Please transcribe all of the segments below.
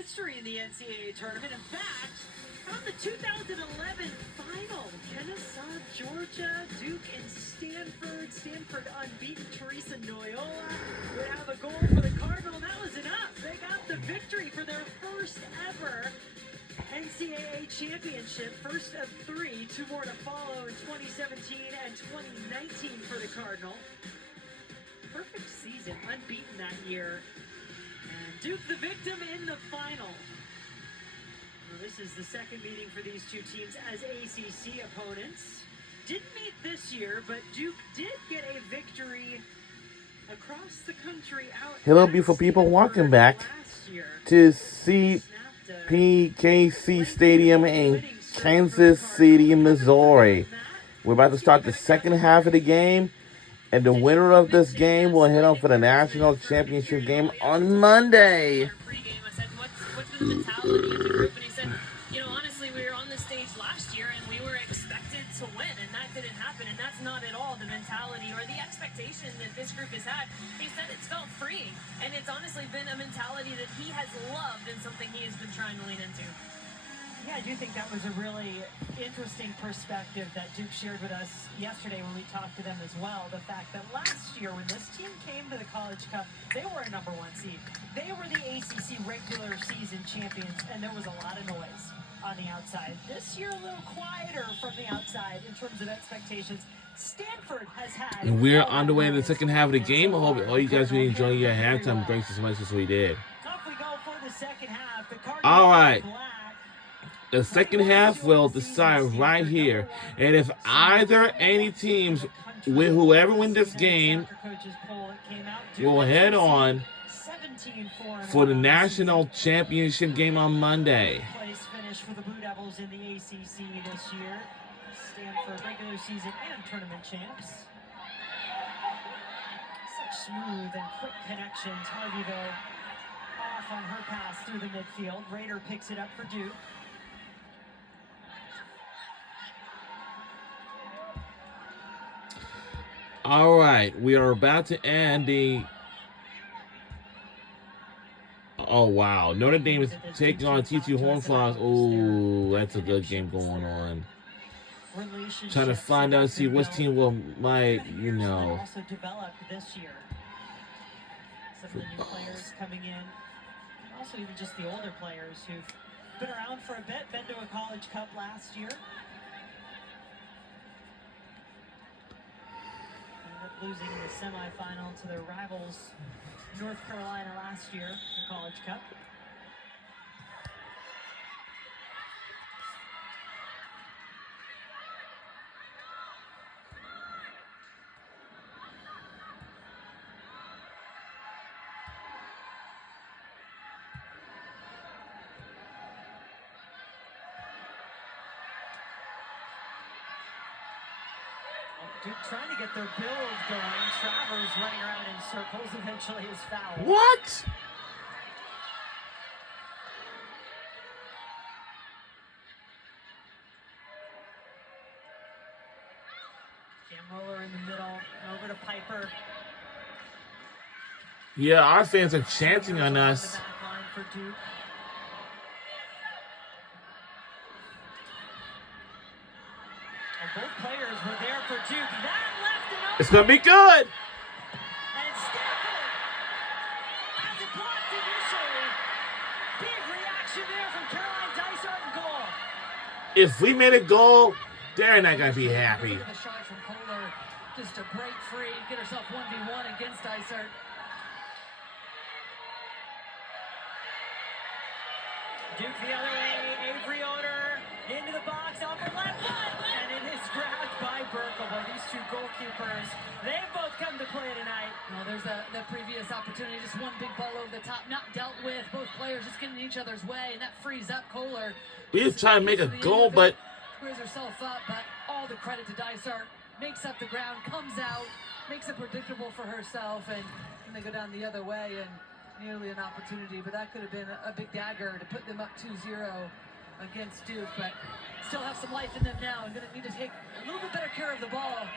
history in the NCAA tournament. In fact, from the 2011 final, Kennesaw, Georgia, Duke, and Stanford. Stanford unbeaten. Teresa Noyola would have a goal for the Cardinal, and that was enough. They got the victory for their first ever NCAA championship, first of 3, 2 more to follow in 2017 and 2019 for the Cardinal. Perfect season, unbeaten that year. And Duke the victim in the final. Well, this is the second meeting for these two teams as ACC opponents. Didn't meet this year, but Duke did get a victory across the country out. Hello, beautiful people. Welcome back to CPKC Stadium in Kansas City, Missouri. We're about to start the second half of the game, and the winner of this game will head on for the national championship game on Monday. What's the mentality of the group? And he said, honestly, we were on this stage last year and we were expected to win, and that didn't happen. And that's not at all the mentality or the expectation that this group has had. He said it's felt freeing, and it's honestly been a mentality that he has loved and something he has been trying to lean into. Yeah, I do think that was a really interesting perspective that Duke shared with us yesterday when we talked to them as well. The fact that last year when this team came to the College Cup, they were a #1 seed. They were the ACC regular season champions, and there was a lot of noise on the outside. This year, a little quieter from the outside in terms of expectations. Stanford has had... And we're on the way to the second half of the game. I hope all you guys really enjoying your halftime breaks as much as we did. Off we go for the second half. The Cardinals All right. The second half will decide right here. And if either any teams, with whoever win this game, will head on for the national championship game on Monday. Place finish for the Blue Devils in the ACC this year. Stanford regular season and tournament champs. Such smooth and quick connections. Harvey, though, off on her pass through the midfield. Raider picks it up for Duke. All right, we are about to end the... Oh, wow. Notre Dame is taking on TCU Horned Frogs. Oh, that's a good game going on. Trying to find out, see which team might, Also developed this year. Some of the new players coming in. Also even just the older players who've been around for a bit, been to a College Cup last year. Losing in the semifinal to their rivals, North Carolina, last year, the College Cup. Duke trying to get their build going. Travers running around in circles, eventually is fouled. What? Jam roller in the middle, over to Piper. Yeah, our fans are chanting on us. The back line for Duke. Both players were there for Duke. That left it open. It's going to be good. And Stanford has it blocked initially. Big reaction there from Caroline Dysart in goal. If we made a goal, they're not going to be happy. The shot from Kohler just to break free, get herself 1v1 against Dysart. Duke the other way. Avery Oder into the box, off her left foot. And it is grabbed by Berkeley. These two goalkeepers, they've both come to play tonight. Well, there's the previous opportunity, just one big ball over the top, not dealt with. Both players just getting in each other's way, and that frees up Kohler. We just trying to make a goal, but... Squares herself up, but all the credit to Dysart. Makes up the ground, comes out, makes it predictable for herself, and they go down the other way, and nearly an opportunity, but that could have been a big dagger to put them up 2-0 against Duke, but still have some life in them now and going to need to take a little bit better care of the ball.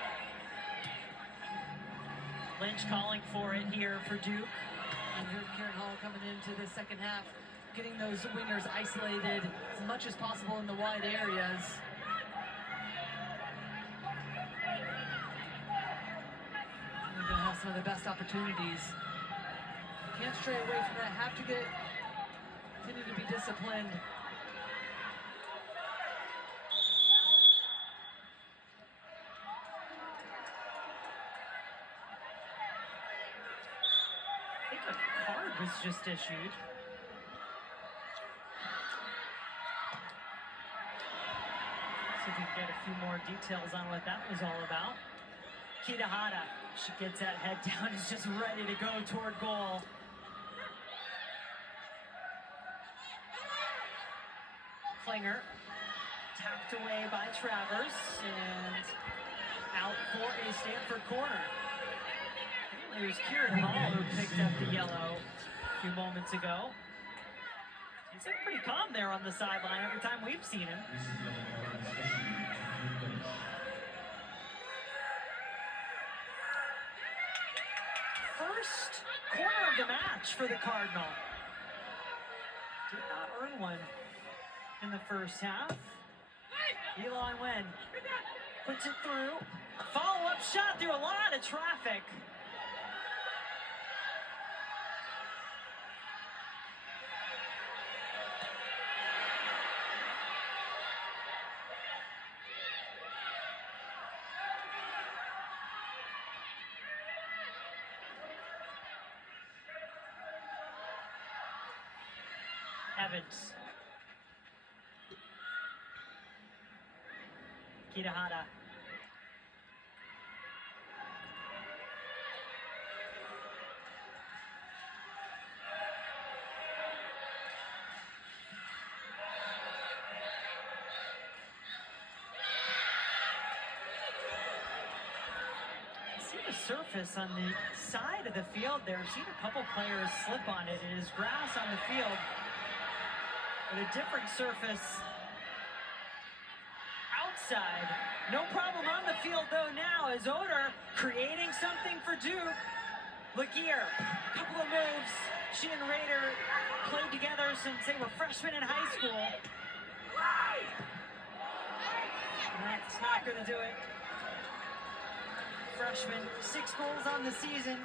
Lynch calling for it here for Duke. And here's Karen Hall coming into the second half. getting those wingers isolated as much as possible in the wide areas. They're going to have some of the best opportunities. Can't stray away from that. Have to continue to be disciplined. I think a card was just issued. See if we can get a few more details on what that was all about. Kitahara, she gets that head down, is just ready to go toward goal. Klinger, tapped away by Travers, and out for a Stanford corner. It was Kieran Hall who picked up the yellow a few moments ago. He's been pretty calm there on the sideline every time we've seen him. First corner of the match for the Cardinal. Did not earn one in the first half. Elon Wen puts it through. Follow-up shot through a lot of traffic. Evans. Kitahara. See the surface on the side of the field there. I've seen a couple players slip on it. It is grass on the field, but a different surface outside. No problem on the field though now as Oder creating something for Duke. Laguerre, couple of moves. She and Rader played together since they were freshmen in high school. That's not going to do it. Freshman, 6 goals on the season.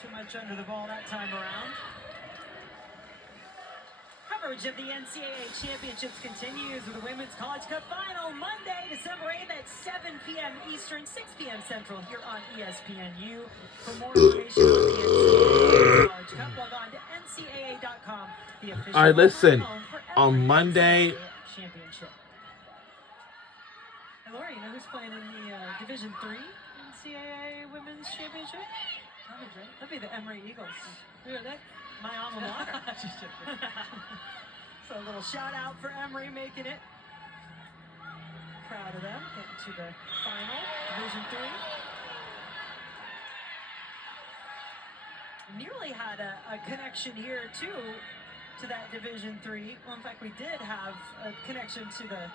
Too much under the ball that time around. Coverage of the NCAA Championships continues with the Women's College Cup Final Monday, December 8th at 7 p.m. Eastern, 6 p.m. Central here on ESPNU. For more information on the NCAA College Cup, log on to ncaa.com. The official All right, listen. home for every On Monday, NCAA championship. Hey, Laura, you know who's playing in the Division III NCAA Women's Championship? That'd be the Emory Eagles. You hear that? My alma mater. So a little shout out for Emory making it. Proud of them. Getting to the final, Division III. Nearly had a connection here too to that Division III. Well, in fact, we did have a connection to the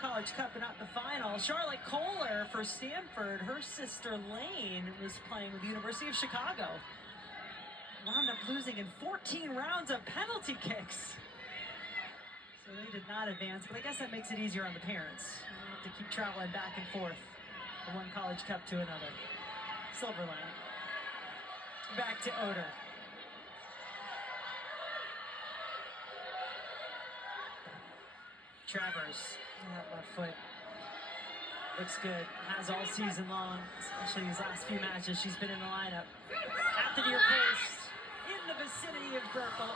College Cup, but not the final. Charlotte Kohler for Stanford. Her sister Lane was playing with the University of Chicago. Wound up losing in 14 rounds of penalty kicks. So they did not advance, but I guess that makes it easier on the parents. You don't have to keep traveling back and forth from one College Cup to another. Silver lining. Back to Oder. Travers, that left foot looks good, has all season long, especially these last few matches she's been in the lineup. At the near pace, in the vicinity of Gerkel.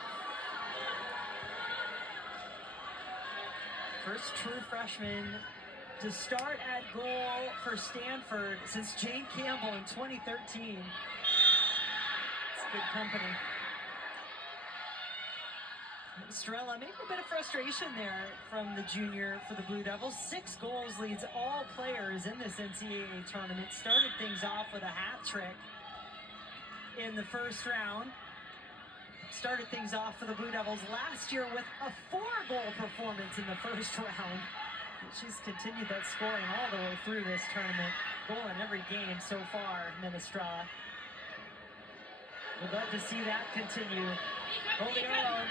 First true freshman to start at goal for Stanford since Jane Campbell in 2013. It's good company. Estrella, maybe a bit of frustration there from the junior for the Blue Devils. 6 goals, leads all players in this NCAA tournament. Started things off with a hat trick in the first round. Started things off for the Blue Devils last year with a 4-goal performance in the first round. She's continued that scoring all the way through this tournament. Goal in every game so far, Estrella. We'd love to see that continue. Holding her own.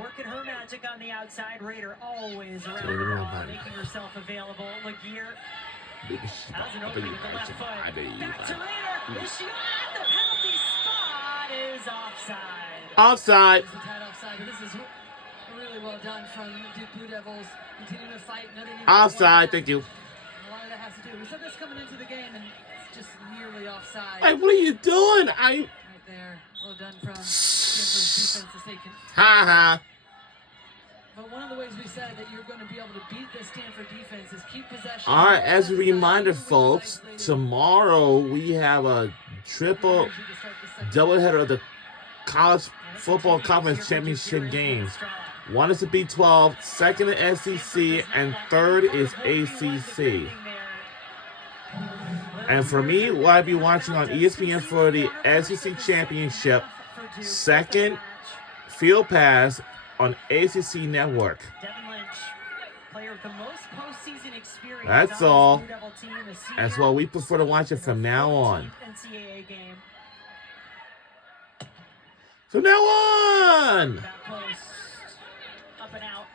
Working her magic on the outside. Raider always around the ball, making herself available. Laguerre has an opening with the left foot. Back to Raider. Is she on? The penalty spot is offside. Offside. This is a tight offside, but this is really well done from Duke Blue Devils. Continuing to fight. Offside, thank you. A lot of that has to do. We said this coming into the game, and it's just nearly offside. Hey, what are you doing? Right there. Well done from Stanford's defense to stay. Ha ha. But one of the ways we said that you're going to be able to beat the Stanford defense is keep possession. All right, as a reminder, folks, tomorrow we have a triple doubleheader of the College Football Conference Championship games. One is the B12, second is SEC, and third is ACC. And for me, what I'll be watching on ESPN for the SEC Championship, second Field Pass on ACC Network. That's all. That's what we prefer to watch it from now on. From now on! Up and out.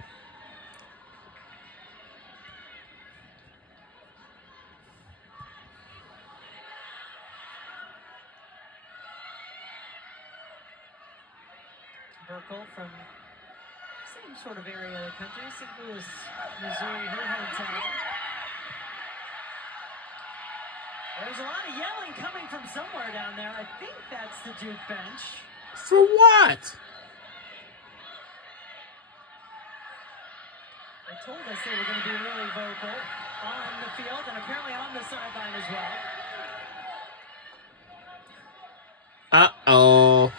Burkle from same sort of area of the country, St. Louis, Missouri, her hometown. There's a lot of yelling coming from somewhere down there. I think that's the Duke bench. For what? They told us they were going to be really vocal on the field and apparently on the sideline as well. Uh-oh.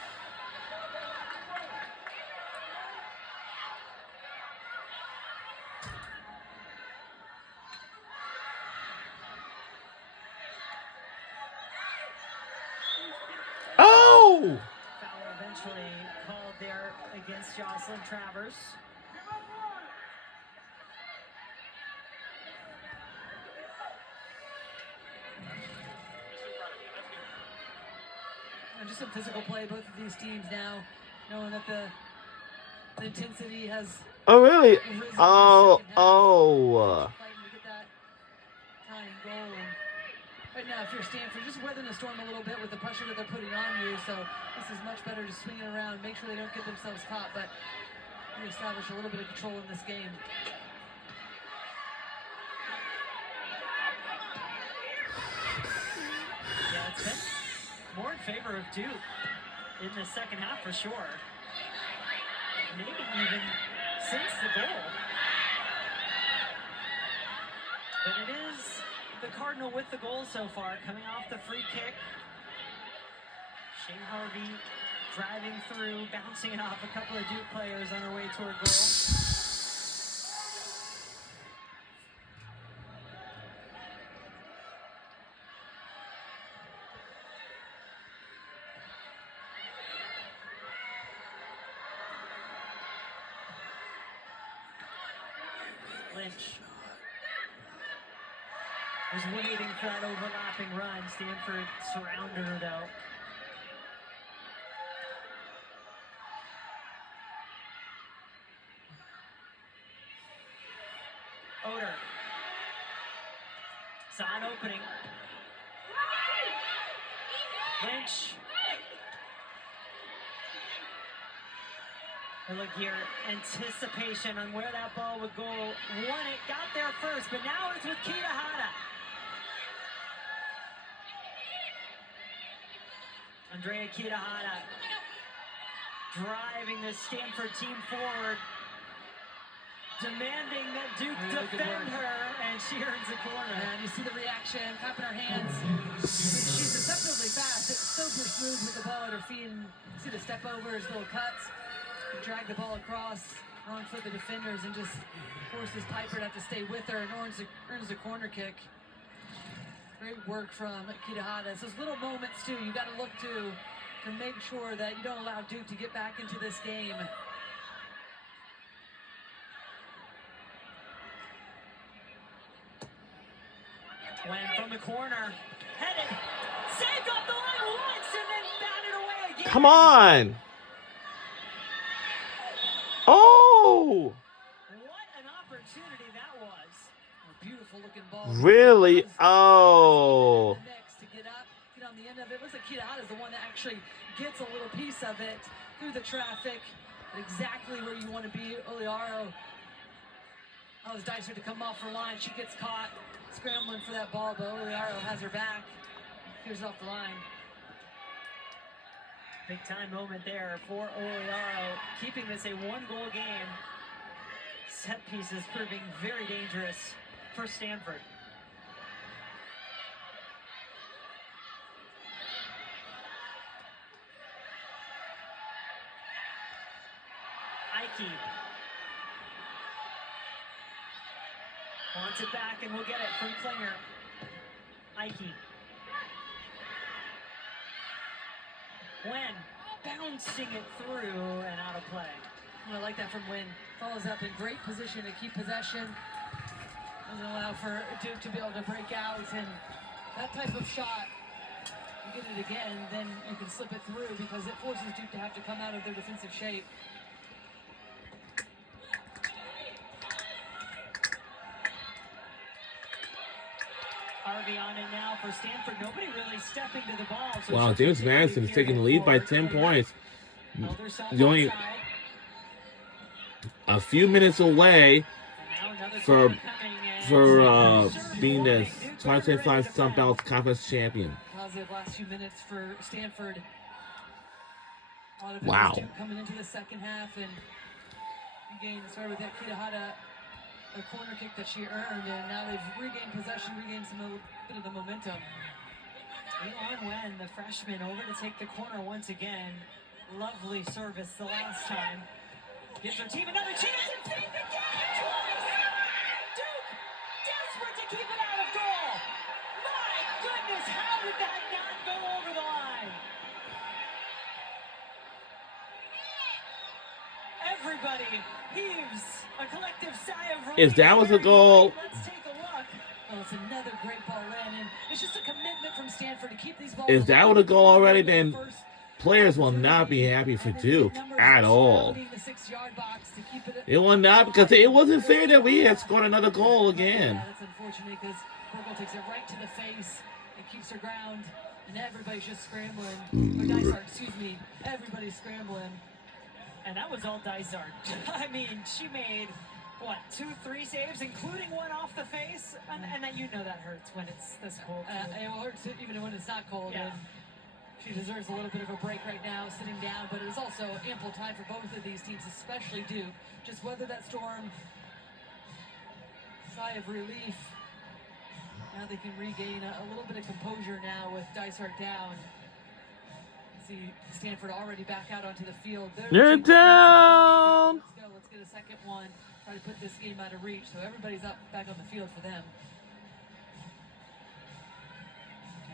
Oh! Foul eventually called there against Jocelyn Travers. Just some physical play, both of these teams now, knowing that the intensity has. Oh, really? Fighting to get that tying goal. And right now, if you're Stanford, just weathering the storm a little bit with the pressure that they're putting on you. So this is much better to swing it around, make sure they don't get themselves caught, but reestablish a little bit of control in this game. Yeah, it's been more in favor of Duke in the second half for sure. Maybe even since the goal. But it is the Cardinal with the goal so far, coming off the free kick. Shane Harvey driving through, bouncing it off a couple of Duke players on their way toward goal. Lynch was waiting for that overlapping run. Stanford surrounded her though. Oder saw an opening. Lynch. And look here, anticipation on where that ball would go. Won it, got there first, but now it's with Kitahara. Andrea Kitahara driving the Stanford team forward, demanding that Duke defend her, and she earns a corner. And you see the reaction, clapping her hands. She's deceptively fast. It's super smooth with the ball at her feet. And you see the step overs, little cuts. Drag the ball across, wrong foot the defenders, and just forces Piper to have to stay with her and earns a corner kick. Great work from Kitahara. It's those little moments too you got to look to make sure that you don't allow Duke to get back into this game. When from the corner, headed, saved off the line once and then batted away again. Come on. Oh! What an opportunity that was. A beautiful looking ball. Really? Oh. The mix to get up, get on the end of it. Looks like Kitahara is the one that actually gets a little piece of it through the traffic. Exactly where you want to be. Oliaro allows Dicer to come off her line. She gets caught scrambling for that ball, but Oliaro has her back. Here's off the line. Big time moment there for Oliaro, keeping this a 1-goal game. Set pieces proving very dangerous for Stanford. Ike wants it back, and we'll get it from Klinger. Ike. Wen bouncing it through and out of play. I like that from Wen. Follows up in great position to keep possession. Doesn't allow for Duke to be able to break out. And that type of shot, you get it again, then you can slip it through because it forces Duke to have to come out of their defensive shape. Harvey on it now for Stanford. Nobody really stepping to the ball. So Wow, James Madison is taking the lead by 10 points. Going a few minutes away for being the 2025 Sun Belt Conference champion. Positive last few minutes for Stanford. A lot of Wow. Coming into the second half, and again, started with that Kitahara, a corner kick that she earned, and now they've regained possession, regained some bit of the momentum. Elon Wen, the freshman, over to take the corner once again. Lovely service the last time. Gives her team another chance and saved again twice. Duke desperate to keep it out of goal. My goodness, how did that not go over the line? Everybody heaves a collective sigh of relief. If that was a goal, Let's take a look. Oh, it's another great ball in, and it's just a commitment from Stanford to keep these balls. if that was a goal already, then players will not be happy for Duke at all. It will not, because it wasn't fair that we had scored another goal again. Yeah, that's unfortunate because Burkle takes it right to the face and keeps her ground, and everybody's just scrambling. Or Dysart, excuse me. Everybody's scrambling. And that was all Dysart. I mean, she made, what, 2-3 saves, including one off the face? And that, you know, that hurts when it's this cold. It hurts even when it's not cold. Yeah. And she deserves a little bit of a break right now, sitting down, but it was also ample time for both of these teams, especially Duke. Just weather that storm. Sigh of relief. Now they can regain a little bit of composure now with Dysart down. See Stanford already back out onto the field. They're down! Let's go. Let's get a second one. Try to put this game out of reach. So everybody's up back on the field for them.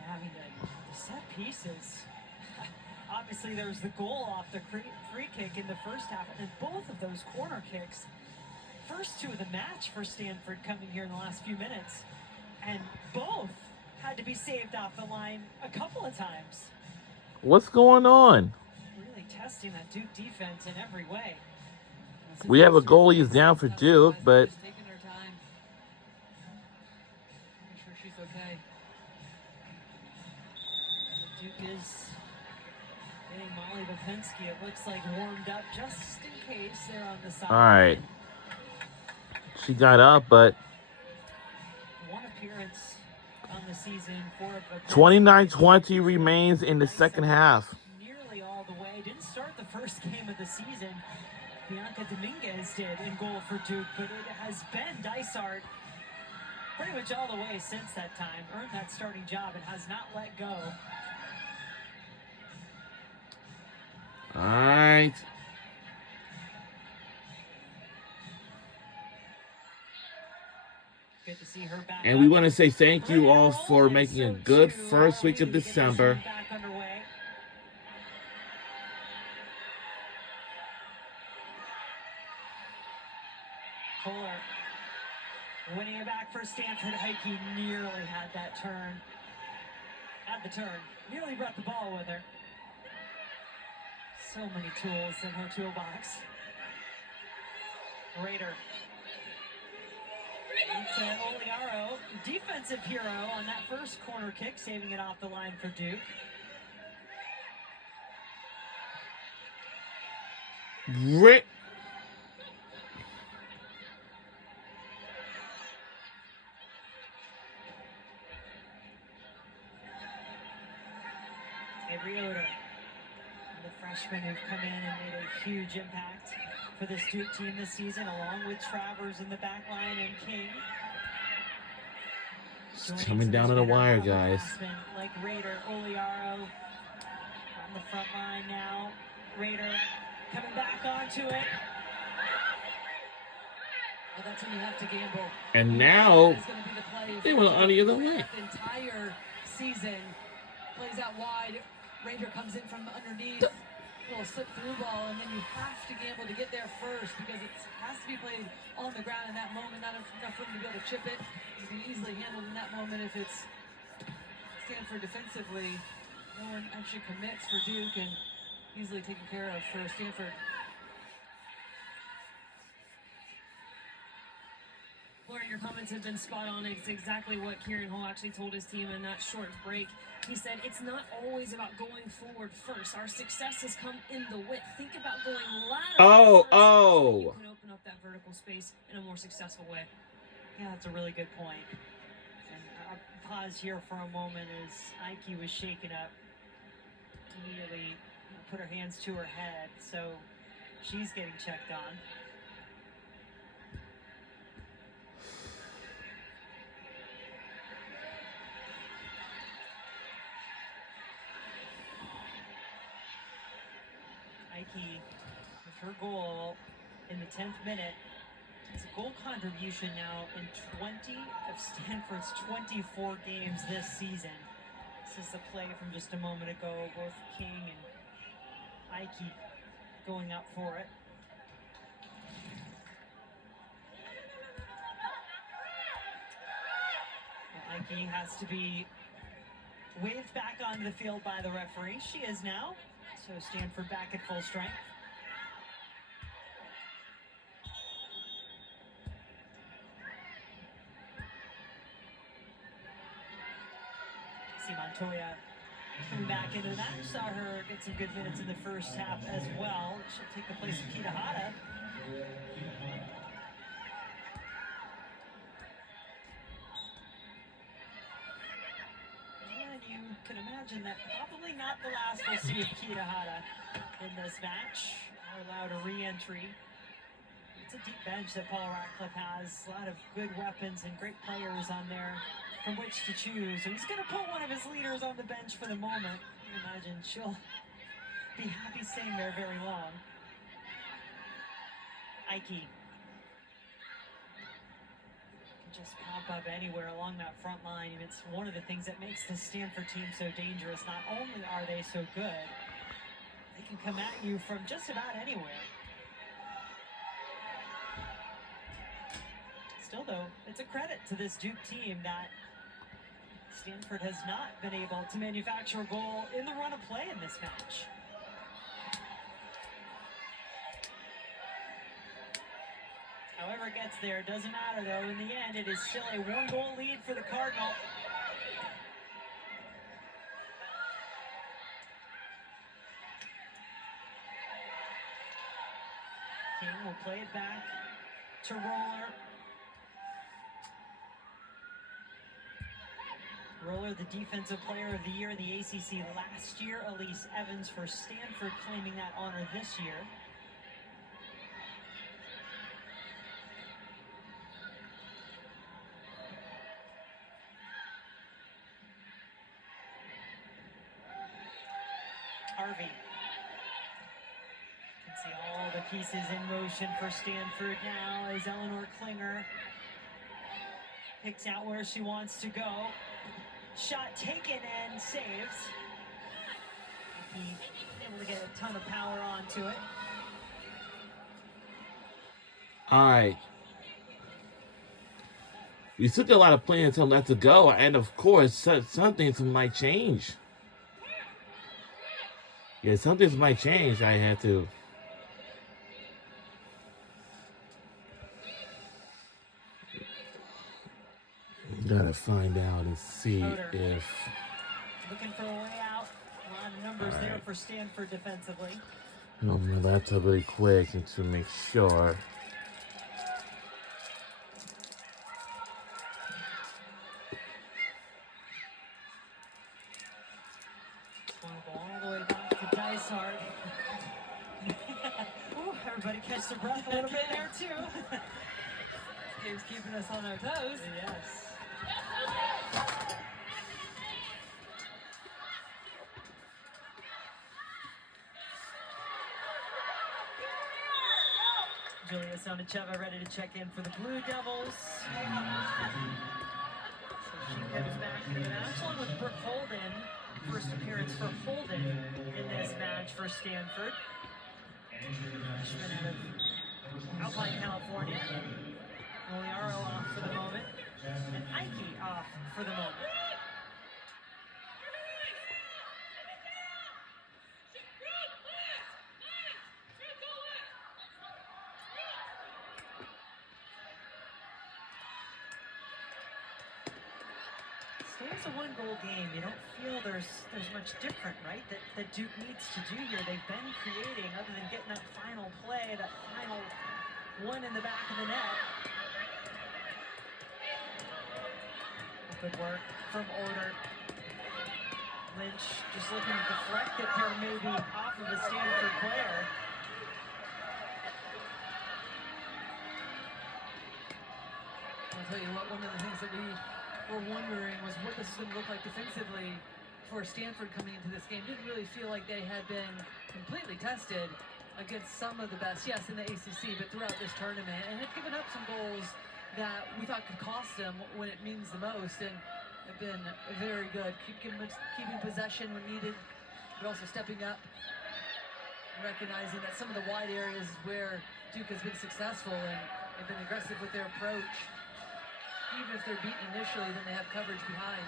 I mean, the set pieces. Obviously, there was the goal off the free kick in the first half, and both of those corner kicks, first two of the match for Stanford coming here in the last few minutes, and both had to be saved off the line a couple of times. What's going on? Really testing that Duke defense in every way. We have a goalie who's down for Duke, but Just taking her time. Make sure she's okay. Duke is getting Molly Bopensky, it looks like, warmed up just in case they're on the side. all right. She got up, but One appearance on the season for Bopensky. 29-20 remains in the second half. Nearly all the way. Didn't start the first game of the season. Bianca Dominguez did in goal for Duke, but it has been Dysart pretty much all the way since that time. Earned that starting job and has not let go. All right. Good to see her back. And we want to say thank you all for making a good first week of December. Back underway. Kohler winning it back for Stanford. Heike nearly had that turn. Had the turn. Nearly brought the ball with her. So many tools in her toolbox. Raider. To Oliaro, defensive hero on that first corner kick, saving it off the line for Duke. Rick. Avery Oder, the freshmen who've come in and made a huge impact for this Duke team this season, along with Travers in the back line and King. It's coming down to the wire, guys. Like Raider, Oliaro on the front line now. Raider coming back onto it. Well, that's when you have to gamble. And now It's going to be the play they went on the other way. The entire season plays out wide. Raider comes in from underneath. Little slip through ball, and then you have to gamble to get there first because it has to be played on the ground in that moment. Not enough room to be able to chip it. You can easily handle in that moment if it's Stanford defensively. No one actually commits for Duke and easily taken care of for Stanford. Lauren, your comments have been spot on. It's exactly what Kieran Hall actually told his team in that short break. He said, it's not always about going forward first. Our success has come in the width. Think about going lateral first. So you can open up that vertical space in a more successful way. Yeah, that's a really good point. And I'll pause here for a moment as Ike was shaken up. Immediately put her hands to her head, so she's getting checked on. With her goal in the 10th minute, it's a goal contribution now in 20 of Stanford's 24 games this season. This is the play from just a moment ago, both King and Ike going up for it. Well, Ike has to be waved back onto the field by the referee. She is now. So Stanford back at full strength. See Montoya coming back into the match. Saw her get some good minutes in the first half as well. She'll take the place of Kitahara. You can imagine that probably not the last we'll see of Kitahara in this match. Are allowed a re-entry. It's a deep bench that Paul Ratcliffe has. A lot of good weapons and great players on there from which to choose. So he's going to put one of his leaders on the bench for the moment. I imagine she'll be happy staying there very long. Ike. Just pop up anywhere along that front line, and it's one of the things that makes the Stanford team so dangerous. Not only are they so good, they can come at you from just about anywhere. Still, though, it's a credit to this Duke team that Stanford has not been able to manufacture a goal in the run of play in this match. However it gets there, doesn't matter though. In the end, it is still a 1-goal lead for the Cardinal. King will play it back to Roller. Roller, the defensive player of the year in the ACC last year. Elise Evans for Stanford claiming that honor this year. Harvey. You can see all the pieces in motion for Stanford now as Eleanor Klinger picks out where she wants to go. Shot taken and saves. He's able to get a ton of power onto it. All right. We still got a lot of playing until left to go, and of course, something might change. Yeah, something might change. I had to. Gotta find out and see Oder. if. Looking for a way out. A lot of numbers there for Stanford defensively. Oh, no, that's a really quick and to make sure. All the way back to Dysart. Ooh, everybody catch their breath a little bit there too. Game's keeping us on our toes. Yes. Julia Sonacheva ready to check in for the Blue Devils. So she comes back in the match along with Brooke Holden. First appearance for Holden in this match for Stanford. Freshman out of Alpine, California. Oliaro off for the moment. And Ike off for the moment. It's a one-goal game. You don't feel there's much different, right? That Duke needs to do here. They've been creating, other than getting that final play, that final one in the back of the net. Good work from Oder. Lynch just looking to deflect it there, maybe off of a Stanford player. I'll tell you what, one of the things that we were wondering was what this is going to look like defensively for Stanford coming into this game. Didn't really feel like they had been completely tested against some of the best, yes, in the ACC, but throughout this tournament, and had given up some goals that we thought could cost them when it means the most, and have been very good, keeping possession when needed, but also stepping up, recognizing that some of the wide areas is where Duke has been successful, and they've been aggressive with their approach. Even if they're beaten initially, then they have coverage behind.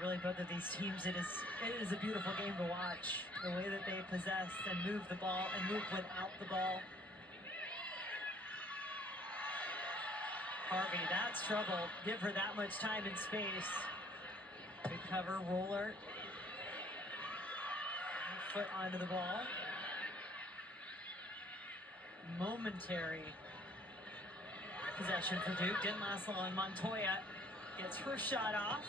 Really, both of these teams, it is a beautiful game to watch. The way that they possess and move the ball and move without the ball. Harvey, that's trouble. Give her that much time and space. Good cover, roller. Foot onto the ball. Momentary possession for Duke. Didn't last long. Montoya gets her shot off.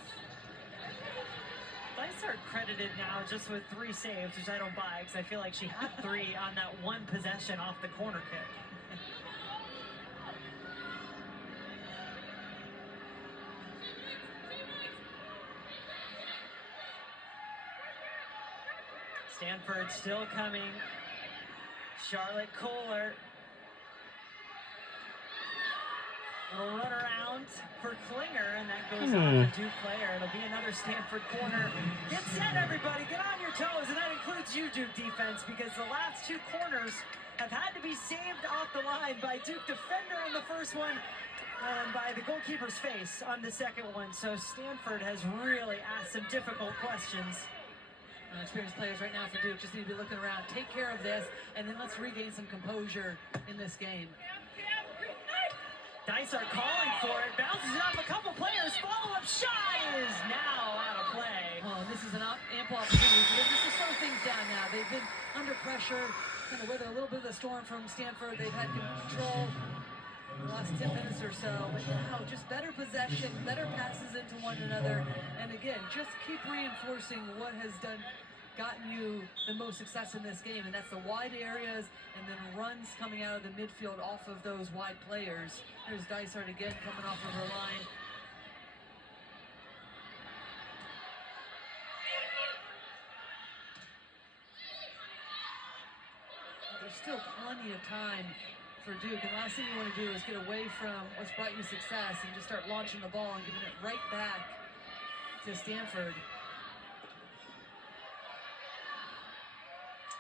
Dysart credited now just with 3 saves, which I don't buy because I feel like she had 3 on that one possession off the corner kick. Stanford still coming. Charlotte Kohler. Little run around for Klinger, and that goes on the Duke player. It'll be another Stanford corner. Get set, everybody. Get on your toes, and that includes you, Duke defense, because the last 2 corners have had to be saved off the line by Duke defender on the first one and by the goalkeeper's face on the second one. So Stanford has really asked some difficult questions. Experienced players right now for Duke just need to be looking around, take care of this, and then let's regain some composure in this game. Dysart calling for it, bounces it off a couple players, follow-up shot is now out of play. Well, and this is an ample opportunity for them just to slow things down now. They've been under pressure, kind of weather a little bit of the storm from Stanford. They've had control the last 10 minutes or so, but now just better possession, better passes into one another, and again, just keep reinforcing what has gotten you the most success in this game, and that's the wide areas and then runs coming out of the midfield off of those wide players. Here's Dysart again coming off of her line. There's still plenty of time for Duke, and the last thing you want to do is get away from what's brought you success and just start launching the ball and giving it right back to Stanford.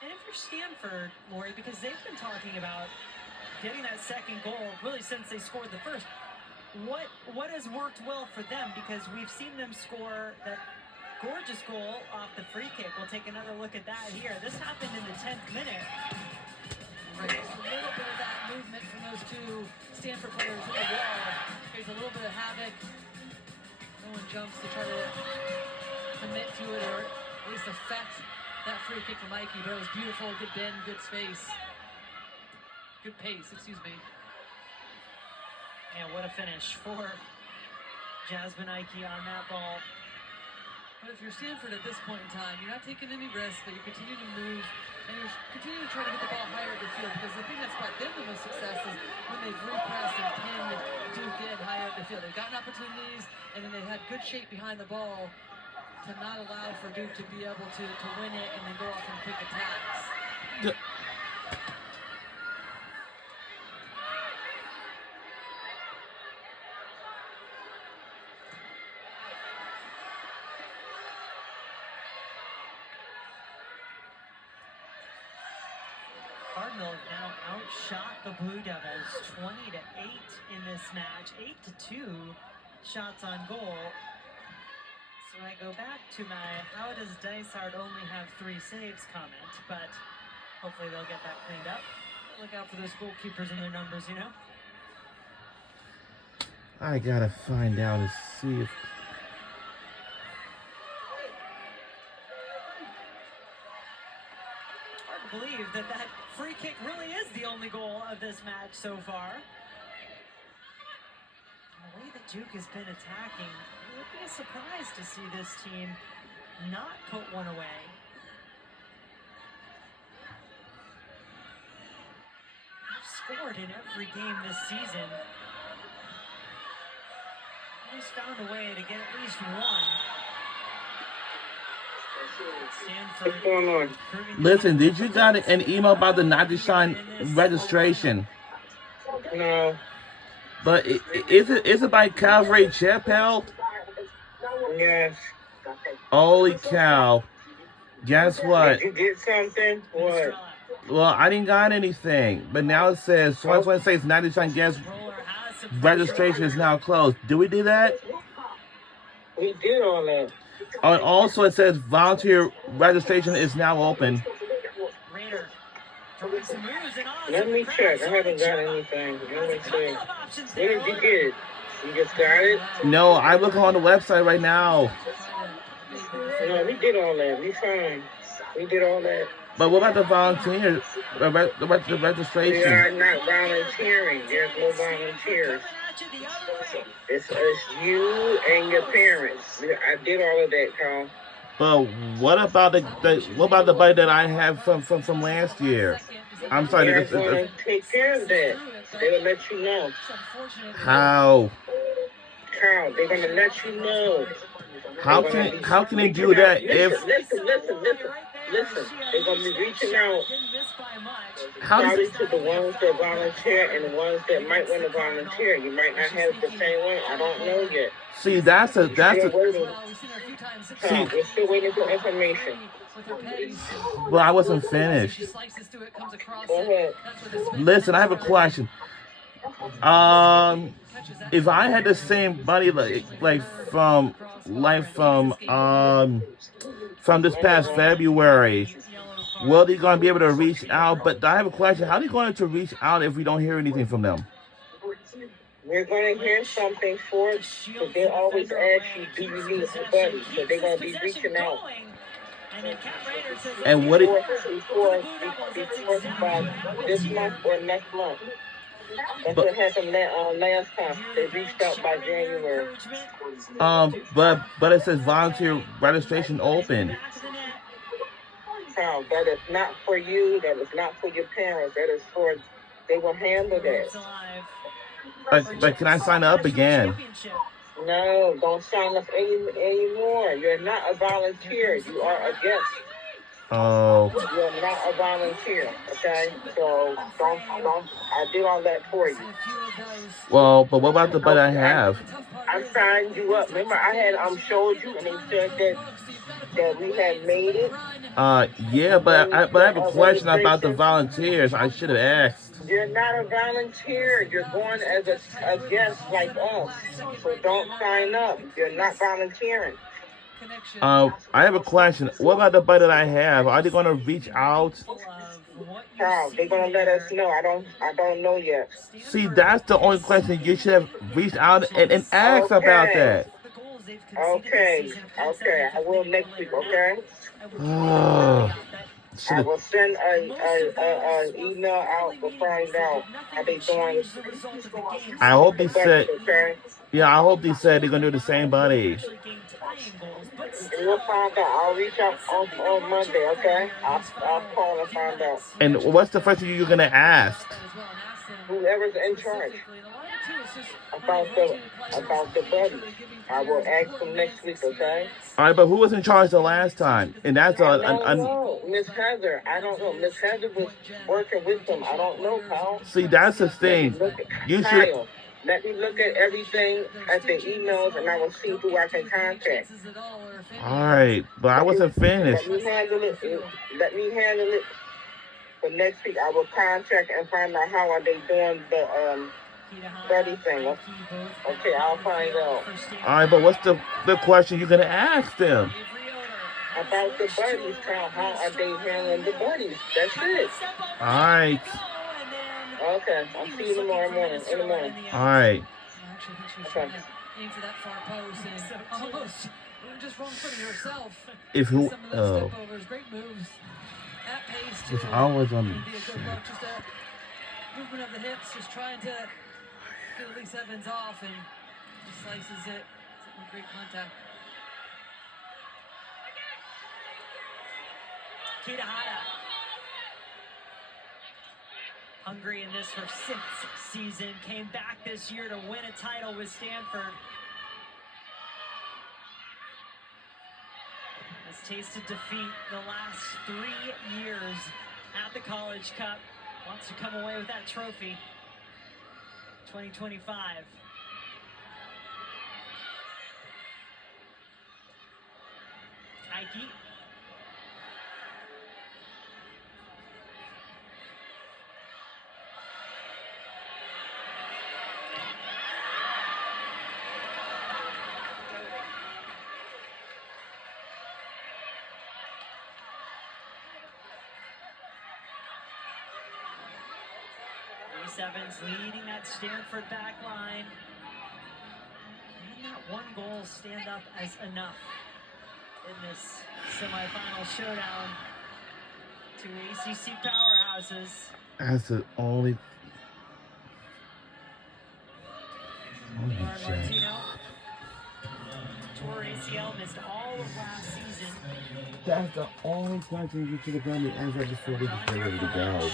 And if you're Stanford, Lori, because they've been talking about getting that second goal really since they scored the first, what has worked well for them? Because we've seen them score that gorgeous goal off the free kick. We'll take another look at that here. This happened in the 10th minute. Right, just a little bit of that movement from those two Stanford players in the wall. Creates a little bit of havoc. No one jumps to try to commit to it or at least affect that free kick from Mikey, but it was beautiful, good bend, good space. Good pace, excuse me. And what a finish for Jasmine Ike on that ball. But if you're Stanford at this point in time, you're not taking any risks, but you continue to move and you're continuing to try to get the ball higher up the field, because the thing that's brought them the most success is when they've repressed and pinned Duke in higher up the field. They've gotten opportunities, and then they had good shape behind the ball to not allow for Duke to be able to win it and then go off on quick attacks. Cardinals now outshot the Blue Devils 20-8 in this match, 8-2 shots on goal. So I go back to my how does Dysart only have 3 saves comment, but hopefully they'll get that cleaned up. Look out for those goalkeepers and their numbers, you know? I gotta find out and see if. Hard to believe that that free kick really is the only goal of this match so far. The way that Duke has been attacking, it would be a surprise to see this team not put one away. They've scored in every game this season. Always found a way to get at least one. Stanford. What's going on? Listen, did you got an email about the 90 shine registration? No. But is it by Calvary Chappell? Yes. Holy cow. Guess what? Did you get something? What? Well, I didn't got anything. But now it says, 2026 90 shine guest registration is now closed. Do we do that? We did all that. Oh, and also it says volunteer registration is now open. Raider throwing some moves and odds. Let me check. I haven't got anything. Let me see. When did you get it? You just got it? No, I look on the website right now. No, we did all that. We fine. We did all that. But what about the volunteers? The We registration? are not volunteering. There's no volunteers. It's you and your parents. I did all of that, Carl. But what about the buddy that I have from last year? I'm sorry. They're going to take care of that. They will let you know. How? Carl, they're going to let you know. How can they do that if? Listen. They're going to be reaching out How does probably to the ones that volunteer and the ones that might want to volunteer. You might not have the same one. I don't know yet. see? That's a. We're still waiting for information. Well, I wasn't finished. Go ahead. Listen, I have a question. If I had the same buddy from this past February, will they gonna be able to reach out? But I have a question. How are they going to reach out if we don't hear anything from them? We're going to hear something first, but they always ask you, do you need a buddy? So they're going to be reaching out. And what? Before by this month or next month. That's what happened last time. They reached out by January. But it says volunteer registration open. Carl, that is not for you. That is not for your parents. That is for, they will handle that. But can I sign up again? No, don't sign up anymore. You're not a volunteer. You are a guest. Oh. You're not a volunteer, okay? So don't. I did all that for you. Well, but what about the buddy I have? I signed you up. Remember, I had showed you, and they said that we had made it. Yeah, but I have a question about the volunteers. I should have asked. You're not a volunteer. You're going as a guest like us. So don't sign up. You're not volunteering. connection. I have a question. What about the buddy that I have? Are they going to reach out? How they're gonna let us know? I don't know yet. See, that's the only question you should have reached out and asked about Okay. that. Okay. Okay. I will next week. Okay. Should I have. will send a email out to find out how they doing I hope the they buddies. said. Okay. Yeah, I hope they said they're gonna do the same, buddy. We'll find out. I'll reach out on Monday. Okay. I'll call and find out. And what's the first thing you're gonna ask? Whoever's in charge about the buddies. I will ask them next week. Okay. All right, but who was in charge the last time? And that's I don't know. Miss Heather. I don't know. Miss Heather was working with them. I don't know, Kyle. See, that's the thing. You should. Kyle, let me look at everything at the emails, and I will see who I can contact. All right, but I wasn't finished. Let me handle it. Let me handle it for next week. I will contact and find out how are they doing the buddy thing. Okay, I'll find out. All right, but what's the question you're gonna ask them? About the buddies, Kyle. How are they handling the buddies? That's it. All right. Okay, I'll see you tomorrow morning. In the morning. All right. Actually, I think she was trying to aim for that far post and almost just wrong footing herself. If who? Some of those step overs, great moves at pace too. It's always on me. Be a good look, just a movement of the hips, just trying to get Elise Evans off and just slices it. It's great contact. Kitahara. Hungry in this her sixth season, came back this year to win a title with Stanford. Has tasted defeat the last 3 years at the College Cup. Wants to come away with that trophy. 2025. Ike. Evans leading that Stanford back line. Can that one goal stand up as enough in this semifinal showdown? Two ACC powerhouses. That's the only. Martino tore ACL, missed all of last season. That's the only question you should have done the answer before we get ready to go.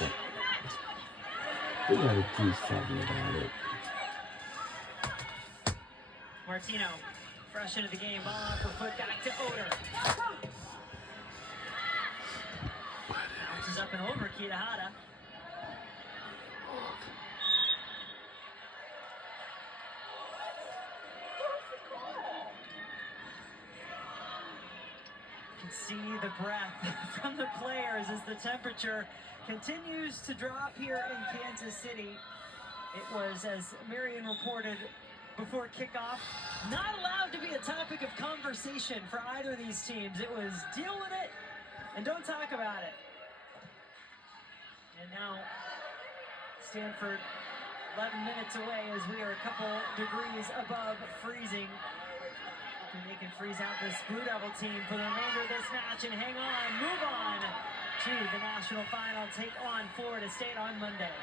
We gotta do something about it. Martino, fresh into the game, ball off her foot, back to Oder. Bounces up and over Kitahara. You can see the breath from the players as the temperature continues to drop here in Kansas City. It was, as Marion reported before kickoff, not allowed to be a topic of conversation for either of these teams. It was deal with it and don't talk about it. And now Stanford 11 minutes away as we are a couple degrees above freezing. And they can freeze out this Blue Devil team for the remainder of this match and hang on, move on to the national final, take on Florida State on Monday.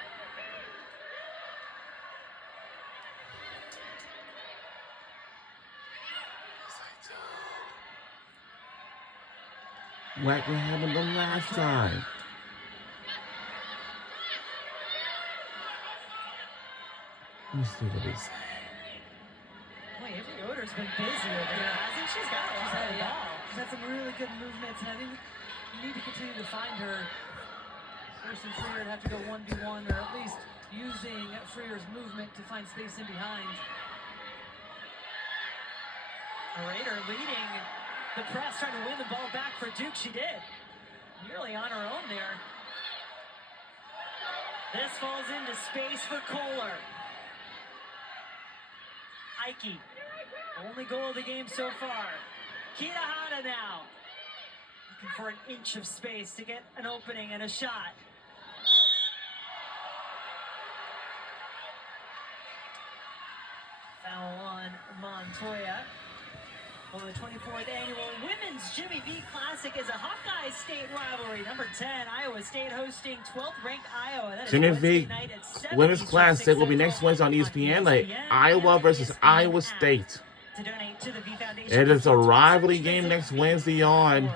What happened the last time? Let me see what they say. Boy, Avery Oder's been busy over there, hasn't she? She's got a lot of ball. She's had some really good movements, and I think you need to continue to find her. First and Freer would have to go 1v1, or at least using Freer's movement to find space in behind. A Raider leading the press, trying to win the ball back for Duke. She did. Nearly on her own there. This falls into space for Kohler. Ike, only goal of the game so far. Kitahara now. Looking for an inch of space to get an opening and a shot. Foul on Montoya. Well, the 24th annual Women's Jimmy V Classic is a Hawkeye State rivalry. Number 10, Iowa State hosting 12th ranked Iowa. That is Jimmy Wednesday V night at 7 Women's Eastern, Classic 6 will be next Wednesday on ESPN, like Iowa versus Iowa State. To donate to the V Foundation. It is a rivalry game next Wednesday on.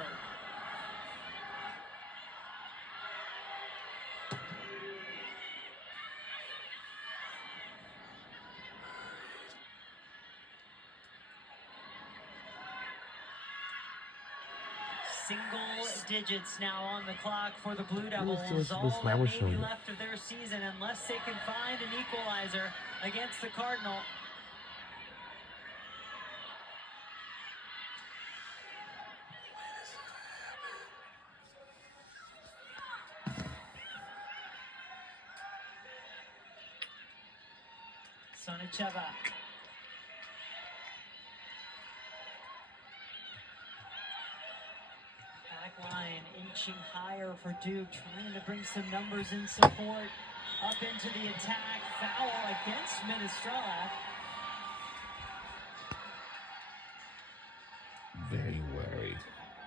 Single digits now on the clock for the Blue Devils. Who's All that Flower may Show? be left of their season unless they can find an equalizer against the Cardinal. Sonicheva. Back line inching higher for Duke, trying to bring some numbers in support. Up into the attack, foul against Minestrella. Very worried.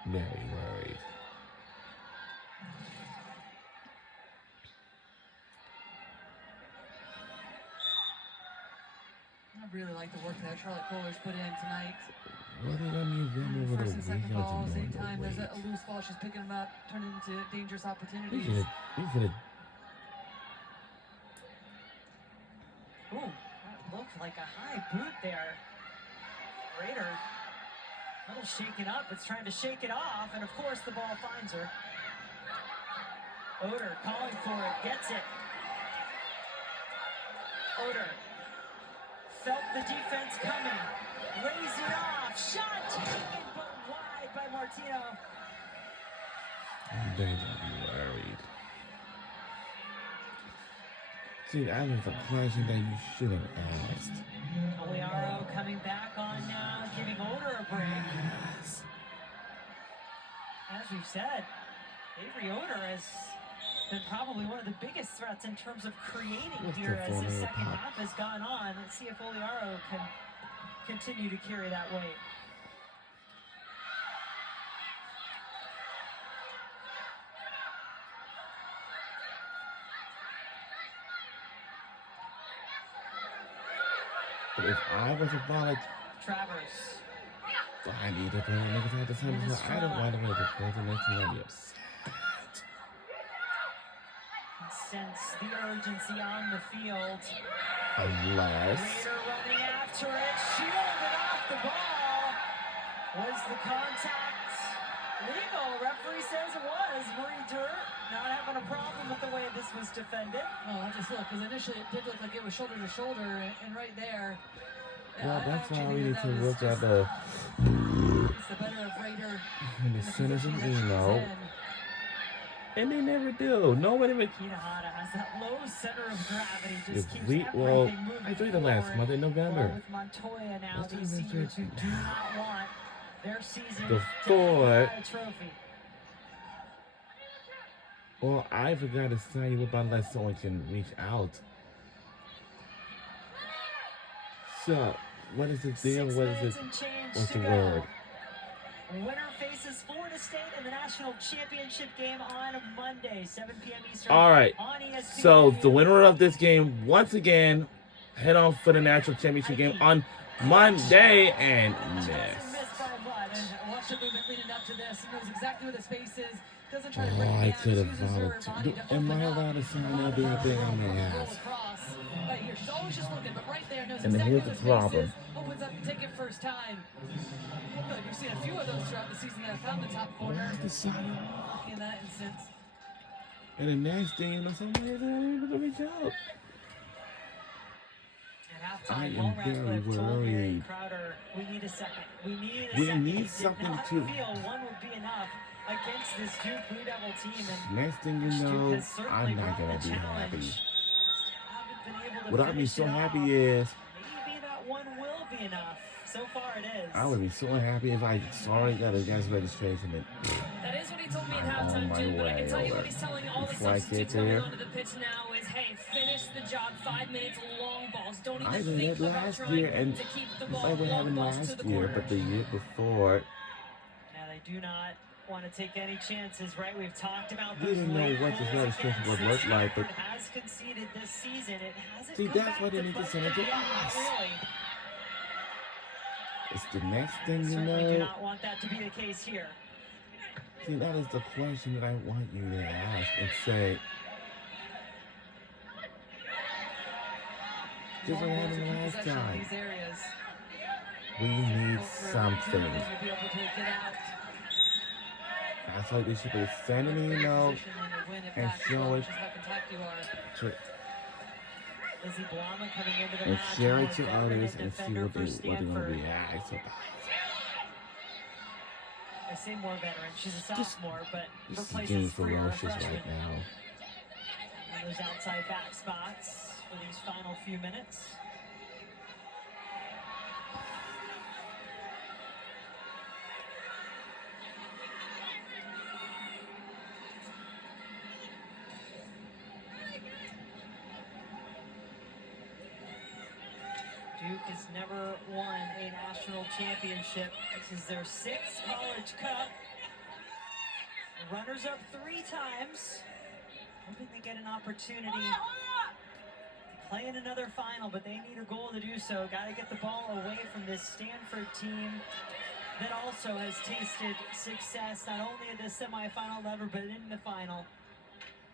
Very worried. I really like the work that Charlotte Kohler's put in tonight. What did I mean? Over First the and second weekend balls, to anytime there's wait. a loose ball, she's picking them up, turning into dangerous We opportunities. could have. Ooh, that looked like a high boot there. Raider, a little shaken up, it's trying to shake it off, and of course the ball finds her. Oder calling for it, gets it. Oder felt the defense coming, raised it off, shot taken, but wide by Martino. They don't be worried. See, I was a question that you should have asked. Oliaro coming back on now, giving Oder a break. Yes. As we've said, Avery Oder has been probably one of the biggest threats in terms of creating What's here the as the phone second pop? half has gone on. Let's see if Oliaro can continue to carry that weight. But if I was a volunteer, Travers. I need to play niggas at the time. So I don't want to play the fourth and next one be upset. Can sense the urgency on the field. Unless. Raider running after it, shielded off the ball. Was the contact legal? Referee says it was. Marie Dirt not having a problem with the way this was defended. Oh, I just look, because initially it did look like it was shoulder to shoulder, and right there. Well, I that's actually why we think need that to was look at just- the It's the better of Raider. the cynicism, position that you she's know. in. And they never do. Nobody would. Kitahara has that low center of gravity, If just keeps we, everything well, moving I think the last forward. month in Well, November. with Montoya now, Let's these do this seniors who right. do not want their season The to fourth. end without a trophy. Well, I forgot to tell you about unless someone can reach out. So, what is the deal? 6 What minutes is it? and change What's to the go. word? Winner faces Florida State in the national championship game on Monday, 7 p.m. Eastern. All right. On ESPN. So the winner of this game, once again, head on for the national championship game on Monday and Just miss. missed by much. And watch the movement leading up to this. He knows exactly where the space is. Doesn't try to Oh, break it I down. could have Uses her body volunteered. to Am I open up. allowed to sign that big thing on the Roll ass? across. Right here. She's always just looking, but right there knows And exactly here's where the the space problem. is. Opens up and take it first time. Look, you've seen a few of those throughout the season that have found the top corner. The sign. In that instance. And the next thing, you know, somebody's not able to reach out. At I halftime, am Paul very Radcliffe told Mary worried. Crowder, we need a second. We need a We second. need He did something not to- feel one would be enough against this Duke Blue Devil team. And Next thing you Duke know, has certainly I'm not brought gonna the be challenge. happy. Just haven't been able to What I'd be finish so it off. happy is Maybe that one will be enough. So far it is. I would be so happy if I saw it got a guy's registration. That is what he told me at I'm on halftime, my Duke, but I can way tell you over. what he's telling all the Before I get substitutes coming there, onto the pitch now is, hey, finish the job, 5 minutes, long balls. Don't I even did think that about last trying year, and to keep the it's ball, like what long happened balls to last the year, corner. but the year before, Now they do not want to take any chances, right? We've talked about we those didn't know late what this goals registration again. would Since look like, but Stanford has conceded this season, it hasn't see, come that's back why they to need to bite send it them to yet, not us. really. It's the next They thing you certainly do know. not want that to be the case here. See, that is the question that I want you to ask and say, just what happened last time. These areas. We need Difficult for something. Timberwolves to be able to get out. That's why they should be sending an email Position and win it and back, show which it is how contact you are. to Lizzie Blama coming into the and match. share a it more to veteran others and see defender what for they're gonna Stanford. react about. I say more veteran. She's a sophomore, but This is replaces getting Freer, a ferocious freshman. right now. And those outside back spots for these final few minutes. Duke has never won a national championship. This is their 6th College Cup. Runners up 3 times. Hoping they get an opportunity to play in another final, but they need a goal to do so. Got to get the ball away from this Stanford team that also has tasted success, not only at the semifinal level, but in the final.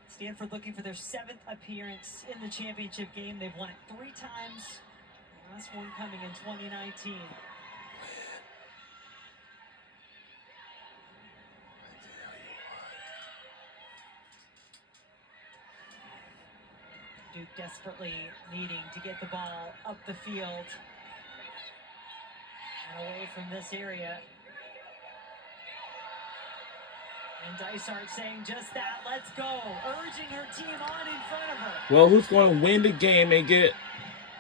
Stanford looking for their 7th appearance in the championship game. They've won it 3 times. Last one coming in 2019. Duke desperately needing to get the ball up the field and away from this area. And Dysart saying just that, let's go, urging her team on in front of her. Well, who's going to win the game and get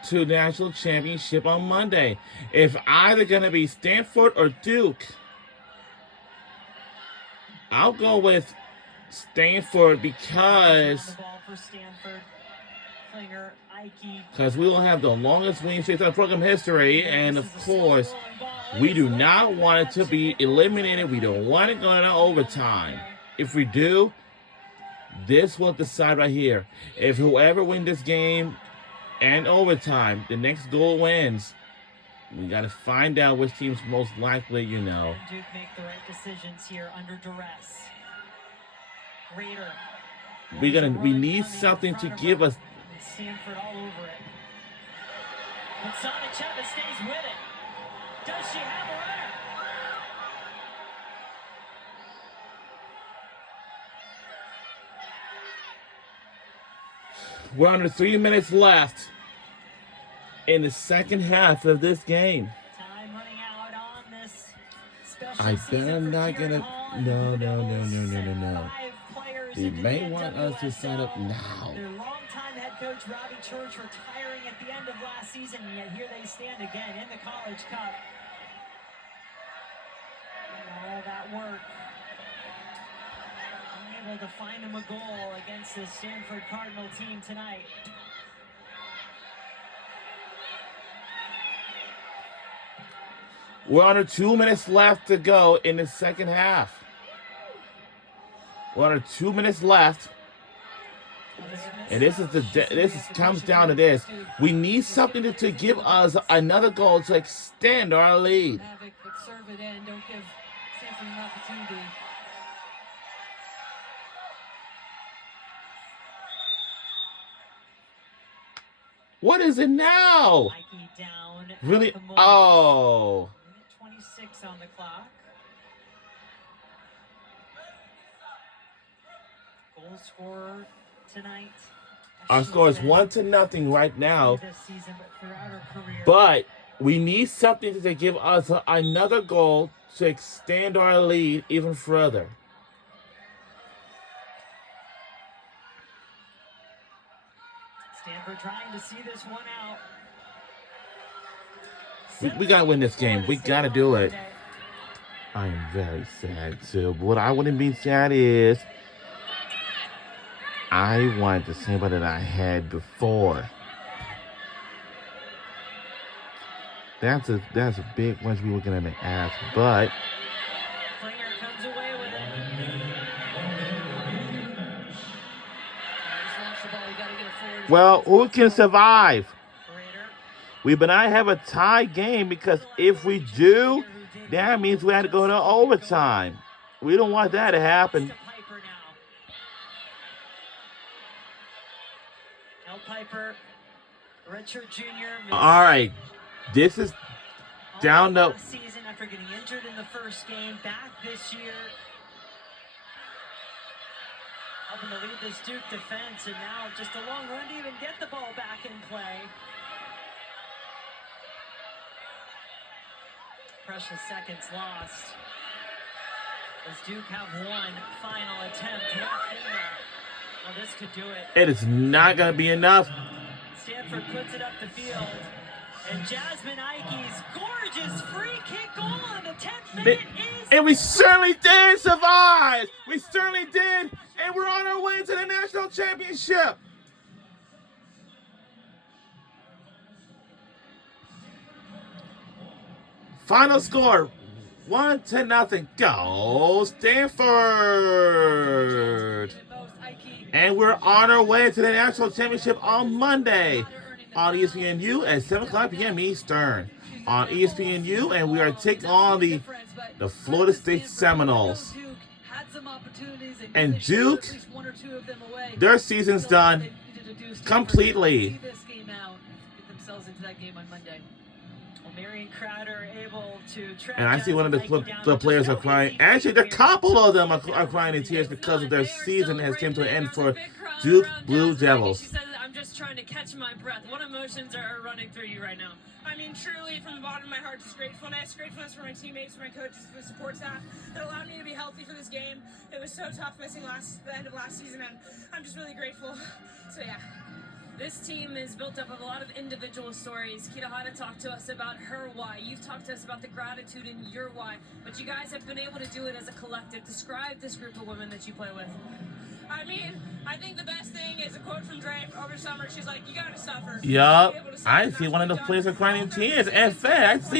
to the national championship on Monday? If either going to be Stanford or Duke, I'll go with Stanford because we will have the longest winning streak in program history, and of course, we do not want it to be eliminated. We don't want it going to overtime. If we do, this will decide right here. If whoever wins this game and overtime, the next goal wins. We got to find out which team's most likely, you know. Duke make the right decisions here under duress. Raider. We need something to give us. Stanford all over it. But Sonicheva stays with it. Does she have a runner? We're under 3 minutes left in the second half of this game. Time running out on this special I bet season I'm for not Kieran gonna. Hall and No. the Devils. 5 players They into may the want us to sign up NWSL. now. Their longtime head coach Robbie Church retiring at the end of last season, and yet here they stand again in the College Cup. And all that work. Able to find him a goal against the Stanford Cardinal team tonight. We're under 2 minutes left to go in the second half. We're under 2 minutes left. And this comes down to this. We need something to give us another goal to extend our lead. Havoc, but serve it in. Don't give Stanford an opportunity. What is it now? Mikey down. Really? Oh. Minute 26 on the clock. Goal scorer tonight. Our score is 1-0 right now. This season, but throughout her career. But we need something to give us another goal to extend our lead even further. Stanford trying to see this one out. We got to win this game. We got to do it. I am very sad, too. What I wouldn't be sad is I wanted the same that I had before. That's a big one to be looking at the ass, but Klinger comes away with it. well, who can survive? We but I have a tie game because if we do, that means we have to go to overtime. We don't want that to happen. Al Piper, Richard Jr. All right, this is down the season after getting injured in the first game, back this year. Helping to lead this Duke defense, and now just a long run to even get the ball back in play. Precious seconds lost. As Duke have one final attempt. Well, this could do it. It is not going to be enough. Stanford puts it up the field. And Jasmine Ike's gorgeous free kick goal in the 10th minute is... And we certainly did survive. We certainly did. And we're on our way to the national championship. Final score, 1-0. Go Stanford! And we're on our way to the national championship on Monday on ESPNU at 7:00 p.m. Eastern on ESPNU, and we are taking on the Florida State Seminoles. And Duke, their season's done completely. And I see one of the players are crying. Actually, a couple of them are crying in tears because of their season has come to an end for Duke Blue Devils. She said, I'm just trying to catch my breath. What emotions are running through you right now? I mean, truly, from the bottom of my heart, just gratefulness. Gratefulness for my teammates, for my coaches, for the support staff that allowed me to be healthy for this game. It was so tough missing the end of last season, and I'm just really grateful. So, yeah. This team is built up of a lot of individual stories. Kitahara talked to us about her why. You've talked to us about the gratitude in your why. But you guys have been able to do it as a collective. Describe this group of women that you play with. I mean, I think the best thing is a quote from Dre over summer. She's like, you gotta suffer. Yup. I see one of the players are crying in tears. In fact,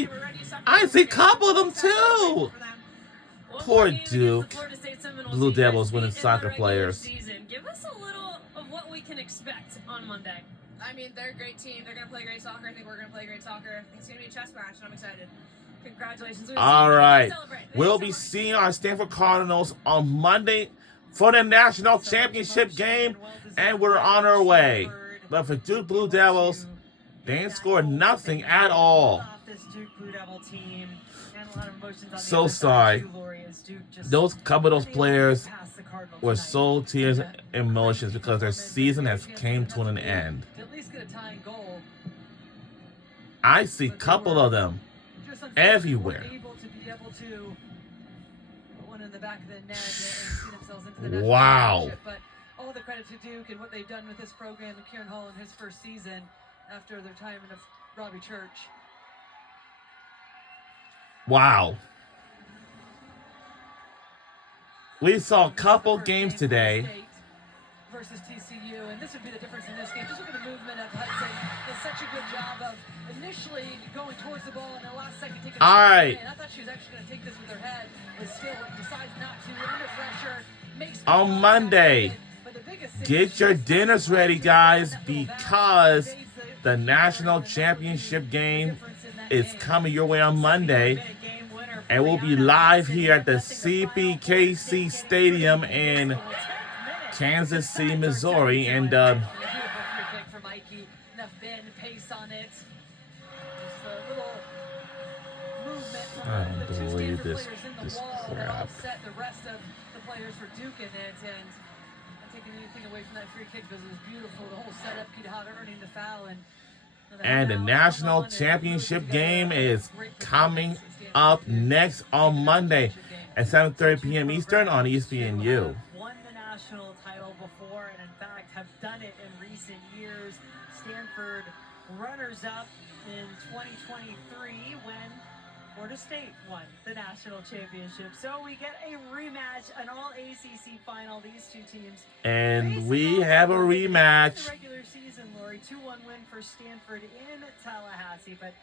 I see a couple of them too. Poor Duke. Blue Devils winning soccer players. Give us a little of what we can expect on Monday. I mean, they're a great team. They're going to play great soccer. I think we're going to play great soccer. I think it's going to be a chess match, and I'm excited. Congratulations. All right. We'll be seeing our Stanford Cardinals on Monday for the national championship game, and we're on our way. But for Duke Blue Devils, they ain't scored nothing at all. So sorry. Those couple of those players were so tears and emotions because their season has came to an end. I see a couple of them everywhere. Wow. But all the credit to Duke and what they've done with this program, and Kieran Hall in his first season after their time in Robbie Church. Wow. We saw a couple games today. Versus TCU, and this would be the difference in this game. Just look at the movement of Hudson. Does such a good job of initially going towards the ball and the last second taking. All right. I thought she was actually going to take this with her head, but still decides not to. Under pressure, makes. On Monday, get your dinners ready, guys, because the national championship game is coming your way on Monday. And we'll be live here at the CPKC Stadium in Kansas City, Missouri. And I don't believe this crap. The rest of the players for Duke in it, and not taking anything away from that free kick because it was beautiful. The whole setup, Kitahara earning the foul, and the national championship game is coming up next on Monday at 7:30 p.m. Eastern on ESPNU. Won the national title before, and in fact have done it in recent years. Stanford runners-up in 2023 when Florida State won the national championship. So we get a rematch, an all-ACC final. These two teams. And we have a rematch. Regular season, Lori, 2-1 win for Stanford in Tallahassee. But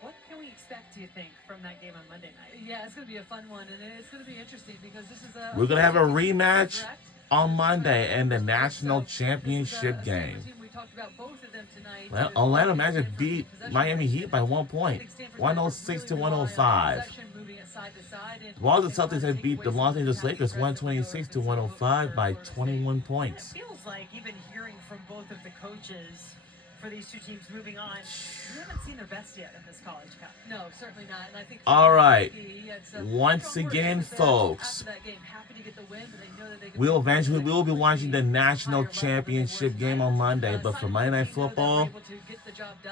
what can we expect, do you think, from that game on Monday night? Yeah, it's going to be a fun one, and it's going to be interesting because this is a... We're going to have a rematch on Monday in the national championship game. We talked about both of them tonight. Well, Orlando Magic beat Miami Heat by 1 point, 106 to 105. The Boston Celtics have beat the Los Angeles Lakers 126 to 105 by 21 points. It feels like, even hearing from both of the coaches for these two teams moving on, we haven't seen their best yet in this College Cup. No, certainly not. And I think all right, once again, folks, we will be watching the national championship game on Monday. But for Monday Night Football,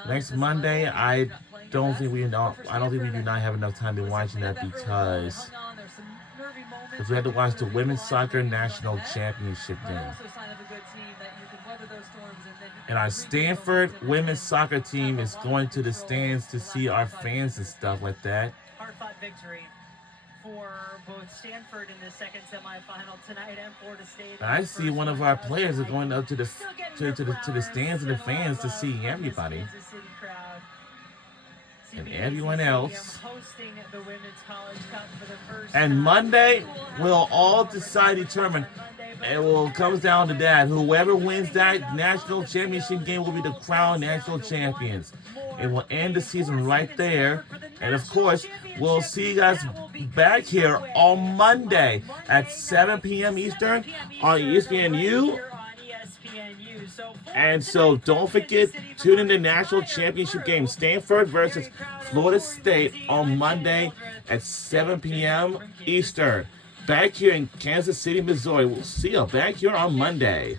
next Monday, I don't think we do not have enough time to be watching that because we had to watch the women's soccer national championship game. And our Stanford women's soccer team is going to the stands to see our fans and stuff like that. Hard-fought victory for both Stanford in the second semifinal tonight and Florida State. And I see one of our players are going up to the stands and the fans to see everybody. And everyone else. And Monday, we'll all determine. It will comes down to that. Whoever wins that national championship game will be the crowned national champions. It will end the season right there. And of course, we'll see you guys back here on Monday at 7 p.m. Eastern on ESPNU. And so don't forget, tune in the national championship game, Stanford versus Florida State on Monday at 7 p.m. Eastern. Back here in Kansas City, Missouri. We'll see you back here on Monday.